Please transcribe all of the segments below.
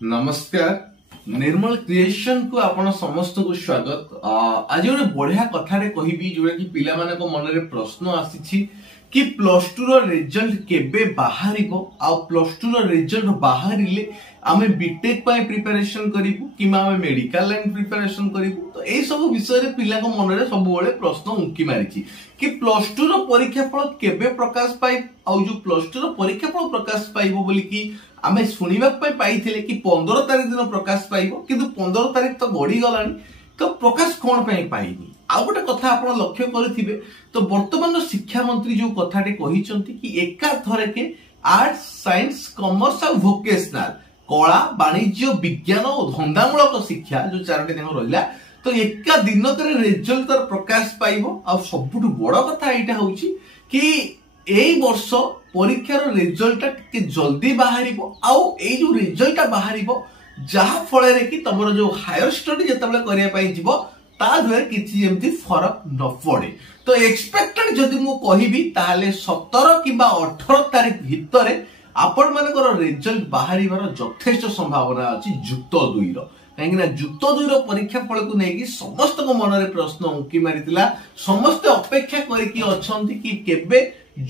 नमस्कार निर्मल क्रिएशन को आपण समस्त को स्वागत। आज गोटे बढ़िया कथारे कहबी जोटा कि पिला माने को मन रे प्रश्न आसी कि प्लस टू रो रिजल्ट केबे बाहरिबो आ प्लस टू रो रिजल्ट बाहरिले आमे बीटेक पाए प्रिपरेशन करिबु किमा आमे मेडिकल लाइन प्रिपरेशन करिबु। तो ए सब विषय रे पिला को मन रे सब बेले प्रश्न उंकी मारिछि कि प्लस टू रो परीक्षा फल केबे प्रकाश पाई आ जो प्लस टू रो परीक्षा फल प्रकाश पाइबो बोली कि आमे सुनिबा पाइथिले कि 15 तारिख दिन प्रकाश पाइबो किंतु 15 तारिख तो गड़ी गलानी तो प्रकाश कोन पाइनी। आ गोटे कथा आपण लक्ष्य करथिबे तो वर्तमान शिक्षा मंत्री जो कथाटे कहिसंती कि एका थरे के आर्ट्स साइंस कॉमर्स और वोकेशनल कला वाणिज्य विज्ञान और धंदामूलक शिक्षा जो चारोटी दिन रहिला तो एका दिन करे रिजल्ट तर प्रकाश पाइबो। आ सबुठु बड़ कथा एटा होउची कि एई वर्ष परीक्षार रिजल्ट टे जल्दी बाहरिबो आउ एई जो रिजल्ट बाहरिबो जहा फळे रे कि तमरो जो हायर स्टडी जतबले करिया पई जिवो ता द्वारा किछि जेमति फरक न पड़े। तो एक्सपेक्टेड जदि मु कहिबी ताले 17 किबा 18 तारिख भितरे आपण मानकर रिजल्ट बाहरिबार यथेष्ट संभावना अछि जुक्त 2 रो काहेकि ना जुक्त 2 रो परीक्षा फल को नेकी समस्त को मन रे प्रश्न उंकी मारितिला। समस्त अपेक्षा करिकि अछंती कि केबे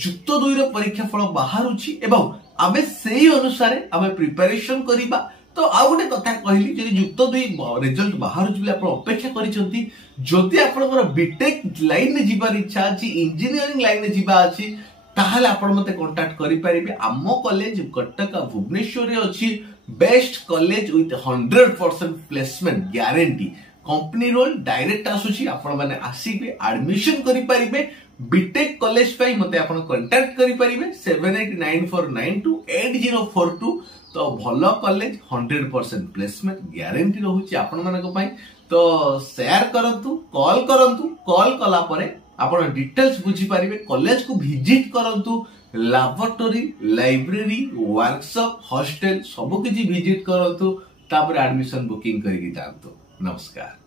जुक्त 2 रो परीक्षा फल बाहरुछि एवं आबे सेही अनुसार आबे प्रिपरेशन करिबा। तो आउ गोटे कथा कहली जदि जुक्त 2 रिजल्ट बाहरुछि बले आपण अपेक्षा करिसंती जदि आपनकर बीटेक लाइन में जिबार इच्छा अछि इंजीनियरिंग लाइन में जिबा अछि ताहले आपण मते कांटेक्ट करि परिबे। आम कॉलेज कटक भुवनेश्वर रे अछि best college with 100% placement guarantee company roll direct आसुछि आपण माने आसीबे एडमिशन करि परिबे। बीटेक कॉलेज पई मते आपण कांटेक्ट करि परिबे 7894928042। तो भलो कॉलेज 100% प्लेसमेंट गारंटी रहउछि आपण मानको पई। तो शेयर करंतु कॉल कला परे आपण डिटेल्स बुझी परिबे। कॉलेज को विजिट करंतु लैबोरेटरी लाइब्रेरी वर्कशॉप हॉस्टल सब किछि विजिट करंतु तापर एडमिशन बुकिंग करिकि जांतु। नमस्कार।